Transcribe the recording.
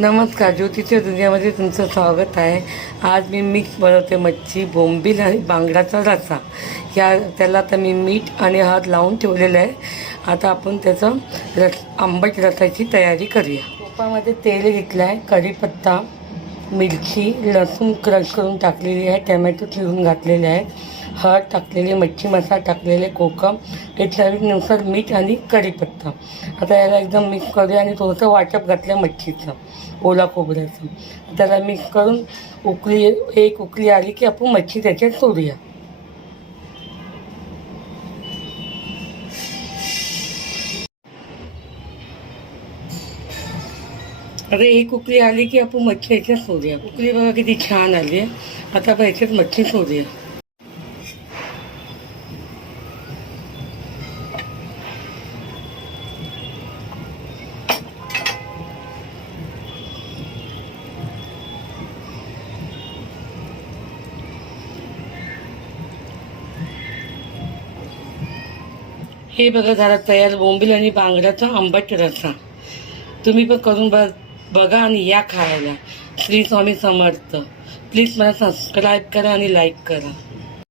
नमस्कार, ज्योतीच्या दुनियामध्ये तुमचं स्वागत आहे. आज मी मिक्स बनवते मच्छी, बोंबील आणि बांगडाचा रस्सा. त्याला आता मी मीठ आणि हळद लावून ठेवलेलं आहे. आता आपण त्याचं आंबट रसाची तयारी करूया. तुपामध्ये तेल घेतलं आहे, कढीपत्ता, मिरची, लसूण क्रश करून टाकलेली आहे, टमॅटो चिरून घातलेले आहेत, हळद टाकलेली, मच्छी मसाला टाकलेले, कोकम, हे चवीनुसार मीठ आणि कढीपत्ता. आता याला एकदम मिक्स करूया आणि थोडंसं वाटप घातलं मच्छीचं, ओला खोबऱ्याचं. त्याला मिक्स करून एक उकळी आली की आपण मच्छी त्याच्यात सोडूया. आता एक उकळी आली की आपण मच्छी याच्यात सोडूया. उकळी बघा किती छान आली आहे. आता आपण याच्यात मच्छी सोडूया. हे बघा झाला तयार बोंबील आणि बांगड्याचा आंबट रस्सा. तुम्ही पण करून बघा आणि या खायला. श्री स्वामी समर्थ. प्लीज मला सबस्क्राईब करा आणि लाईक करा.